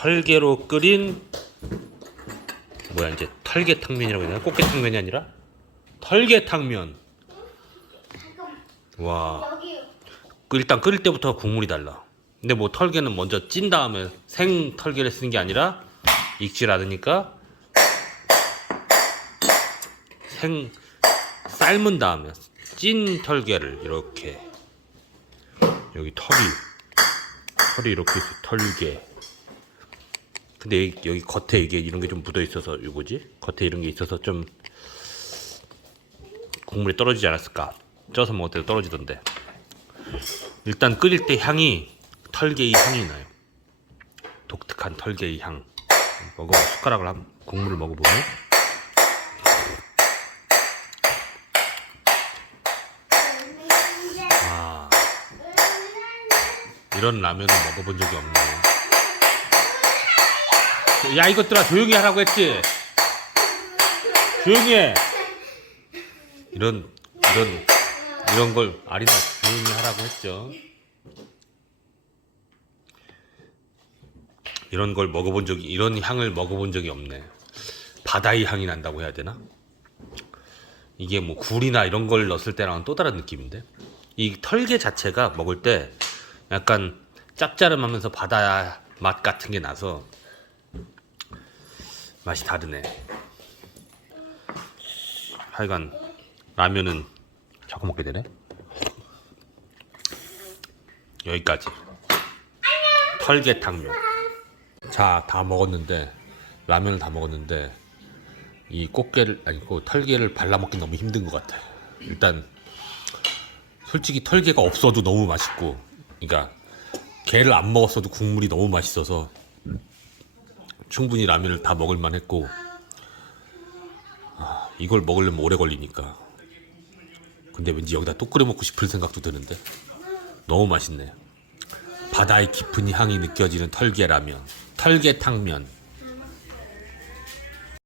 털개로 끓인 뭐야 이제 털개탕면이라고 해야 되나? 꽃게탕면이 아니라 털개탕면. 와. 일단 끓일 때부터 국물이 달라. 근데 뭐 털개는 먼저 찐 다음에 생 털개를 쓰는 게 아니라 익질 않으니까 생 삶은 다음에 찐 털개를 이렇게 여기 털이 털이 이렇게 있어 털개. 근데 이- 여기 겉에 이게 이런 게 좀 묻어 있어서 이거 뭐지? 겉에 이런 게 있어서 좀 국물이 떨어지지 않았을까? 쪄서 먹을 때도 떨어지던데. 일단 끓일 때 향이 털개의 향이 나요. 독특한 털개의 향. 먹어 숟가락을 한 국물을 먹어보면 아 이런 라면은 먹어본 적이 없네. 야 이것들아 조용히 하라고 했지. 조용히 해. 이런 이런 이런 걸 아리나 조용히 하라고 했죠. 이런 걸 먹어본 적이 이런 향을 먹어본 적이 없네. 바다의 향이 난다고 해야 되나? 이게 뭐 굴이나 이런 걸 넣었을 때랑은 또 다른 느낌인데 이 털개 자체가 먹을 때 약간 짭짤하면서 바다 맛 같은 게 나서 맛이 다르네. 하여간 라면은 자꾸 먹게 되네. 여기까지. 털개탕면. 자, 다 먹었는데 라면을 다 먹었는데 이 꽃게를 아니 그 털개를 발라 먹기 너무 힘든 것 같아. 일단 솔직히 털개가 없어도 너무 맛있고, 그러니까 게를 안 먹었어도 국물이 너무 맛있어서 충분히 라면을 다 먹을 만 했고 아, 이걸 먹으려면 오래 걸리니까. 근데 왠지 여기다 또 끓여 먹고 싶을 생각도 드는데 너무 맛있네. 바다의 깊은 향이 느껴지는 털개 라면, 털개 탕면.